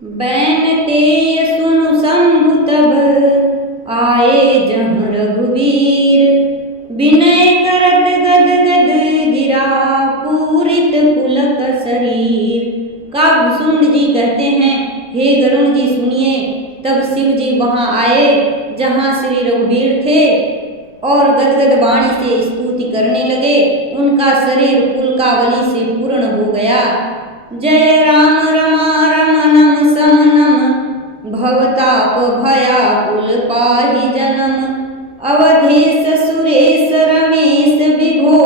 Ban तेय सुनु शंभु तब आए जहाँ रघुवीर। विनय करत गद गद गिरा पूरित पुलक शरीर। काकभूषुंड जी कहते हैं, हे गरुण जी सुनिए। तब शिव जी वहां आए जहां श्री रघुवीर थे और गदगद वाणी से स्तुति करने लगे। उनका शरीर पुलकावली से पूर्ण हो गया। जय राम रमा रमनम समनम भवताप भयाकुल पाहि जन्म। अवधेश सुरेश रमेश विभो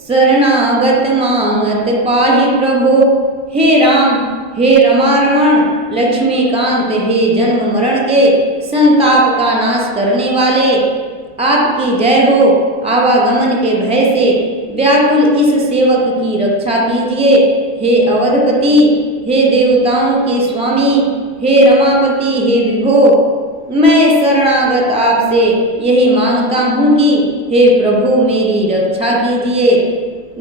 शरणागत मांगत पाहि प्रभो। हे राम, हे रमारमण, लक्ष्मीकांत, हे जन्म मरण के संताप का नाश करने वाले, आपकी जय हो। आवागमन के भय से व्याकुल इस सेवक की रक्षा कीजिए। हे अवधपति, हे देवताओं के स्वामी, हे रमापति, हे विभो, मैं शरणागत आपसे यही मांगता हूँ कि हे प्रभु मेरी रक्षा कीजिए।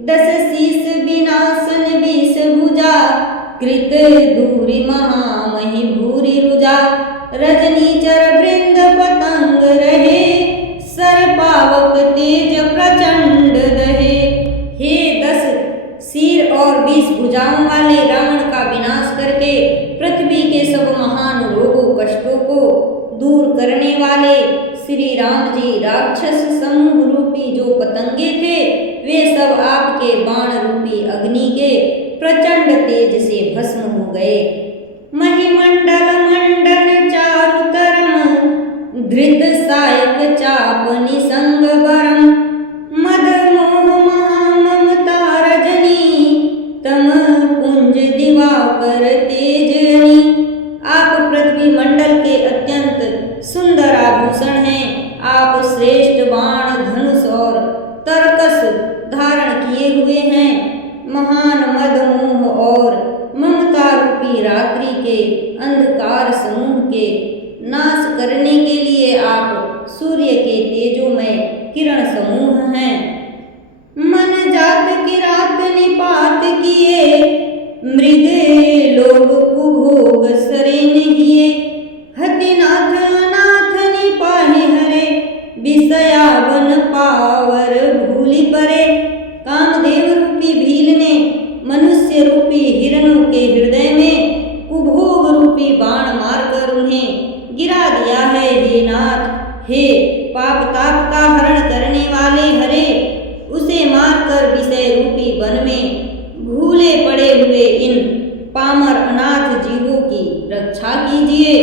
10 शीस विनाशन 20 भुजा कृत दूरी महामहि भूरि रुजा। रजनीचर वृंद पतंग रहे सर पावक तेज प्रचंड दहे। हे 10 सिर और 20 भुजाओं वाले रावण का विनाश करके पृथ्वी के सब महान रोगों कष्टों को दूर करने वाले श्री राम जी राक्षस समूह रूपी जो पतंगे थे वे सब आपके बाण रूपी अग्नि के प्रचंड तेज से भस्म हो गए। महिमंडल मंडन चारु तरम धृत सायक चाप निसंग वरम। मद मोह महाममता रजनी तम कुंज दिवाकर तेजनी। आप पृथ्वी मंडल के अत्यंत सुंदर आभूषण हैं। आप श्रेष्ठ बाण धनुष और तरकस धारण किए हुए हैं। महान मद मोह और ममता रूपी रात्रि के अंधकार समूह के नाश करने के लिए आप सूर्य के तेजोमय किरण समूह हैं। मन जात किरात निपात किए मृगे लोग कुभोग सरे नहिए। हतिनाथ अनाथ निपाहि हरे विषयावन पावर भूलि परे। कामदेव रूपी भील ने मनुष्य रूपी हिरणों के हृदय में कुभोग रूपी बाण मारकर उन्हें गिरा दिया है। हे नाथ, हे पाप ताप का हरण करने वाले हरे, उसे मारकर विषय रूपी वन में भूले पड़े हुए इन पामर अनाथ जीवों की रक्षा कीजिए।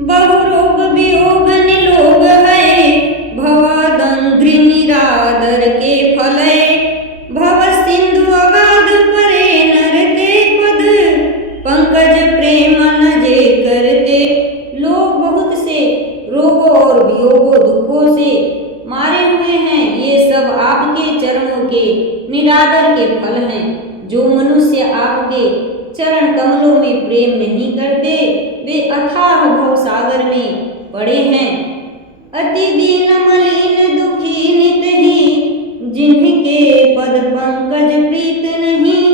बहु रोग वियोग निलोग है भवादंघ्रि निरादर के फल। भव सिंधु अगाध परे नरते पद पंकज प्रेम न जे करते। लोग बहुत से रोगों और वियोगों दुखों से मारे हुए हैं। ये सब आपके चरणों के निरादर के फल हैं। जो मनुष्य आपके चरण कमलों में प्रेम नहीं करते वे अथाह भव सागर में पड़े हैं। अति दीन मलिन दुखी नित ही जिनके पद पंकज प्रीत नहीं।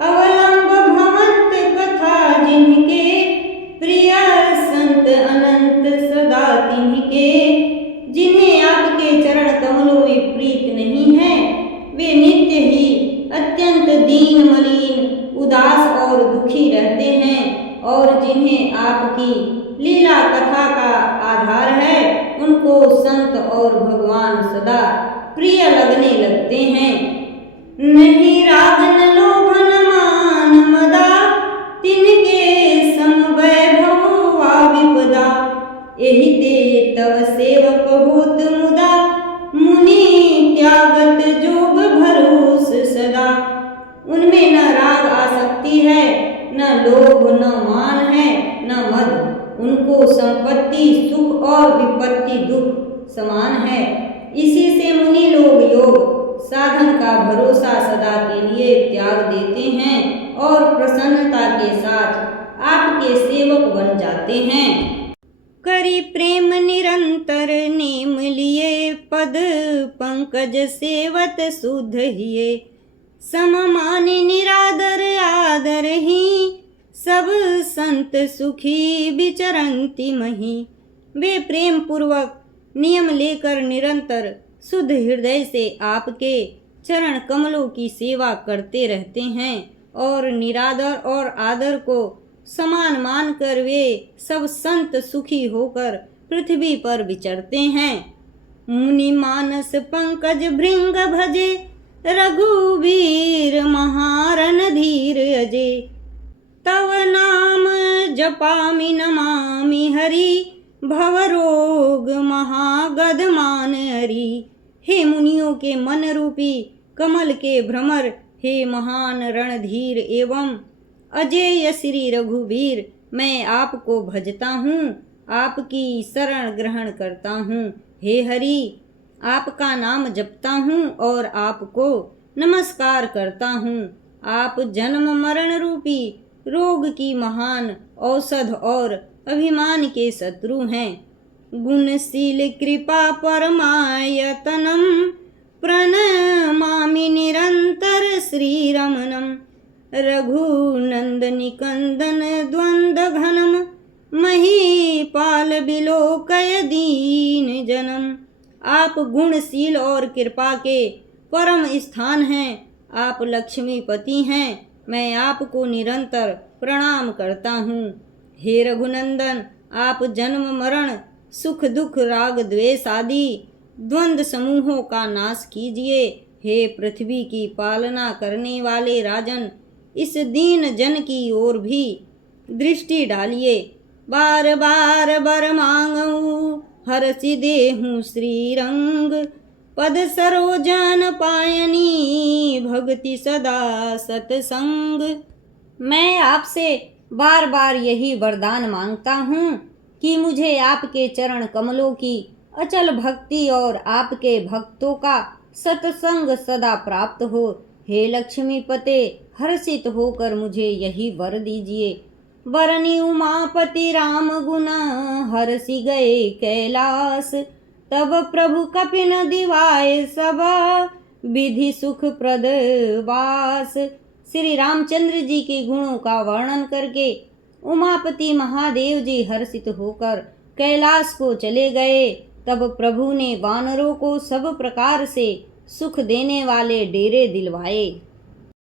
अवलंब भवंत कथा जिनके प्रिय संत अनंत सदा तिनके। जिन्हें आपके चरण कमलों में प्रीत नहीं है वे नित्य ही अत्यंत दीन मलिन उदास और दुखी रहते हैं। और जिन्हें आपकी लीला कथा का आधार है उनको संत और भगवान सदा प्रिय लगने लगते हैं। नहीं राग न लोभ न मान मदा तिनके सम वैभव वा विपदा। एहि ते तव सेवक होत मुदा मुनि त्यागत जोग भरोस सदा। उनमें न राग आसक्ति है, न लोभ, न मान है, न मद। उनको संपत्ति सुख और विपत्ति दुख समान है। इसी से मुनि लोग योग साधन का भरोसा सदा के लिए त्याग देते हैं और प्रसन्नता के साथ आपके सेवक बन जाते हैं। करी प्रेम निरंतर नेम लिए पद पंकज सेवत शुद्ध हिये। सम मान निरादर आदर ही सब संत सुखी विचरंती मही। वे प्रेम पूर्वक नियम लेकर निरंतर शुद्ध हृदय से आपके चरण कमलों की सेवा करते रहते हैं और निरादर और आदर को समान मानकर वे सब संत सुखी होकर पृथ्वी पर विचरते हैं। मुनि मानस पंकज भृंग भजे, रघुवीर महारणधीर अजय। तव नाम जपामि नमामि हरि, भवरोग महागद मान हरि। हे मुनियों के मन रूपी कमल के भ्रमर, हे महान रणधीर एवं अजेय श्री रघुवीर, मैं आपको भजता हूँ, आपकी शरण ग्रहण करता हूँ। हे हरि, आपका नाम जपता हूँ और आपको नमस्कार करता हूँ। आप जन्म मरण रूपी रोग की महान औषध और अभिमान के शत्रु हैं। गुणशील कृपा परमायतनम, प्रणमामि निरंतर श्री रमणम। रघुनंदन कंदन द्वंद्व घनम, महीपाल बिलोकय दीन जनम। आप गुणशील और कृपा के परम स्थान हैं, आप लक्ष्मीपति हैं। मैं आपको निरंतर प्रणाम करता हूँ। हे रघुनंदन, आप जन्म मरण सुख दुख राग द्वेष आदि द्वंद्व समूहों का नाश कीजिए। हे पृथ्वी की पालना करने वाले राजन, इस दीन जन की ओर भी दृष्टि डालिए। बार बार बर मांगूं, हरसि देहूं श्री रंग। पद सरोजन पायनी, भक्ति सदा सतसंग। मैं आपसे बार बार यही वरदान मांगता हूँ कि मुझे आपके चरण कमलों की अचल भक्ति और आपके भक्तों का सत्संग सदा प्राप्त हो। हे लक्ष्मीपते, हर्षित होकर मुझे यही वर दीजिए। वरनी उमापति राम गुना, हर्षि गए कैलास। तब प्रभु कपिन दिवाए सब, विधि सुख प्रद वास। श्री रामचंद्र जी के गुणों का वर्णन करके उमापति महादेव जी हर्षित होकर कैलाश को चले गए। तब प्रभु ने वानरों को सब प्रकार से सुख देने वाले डेरे दिलवाए।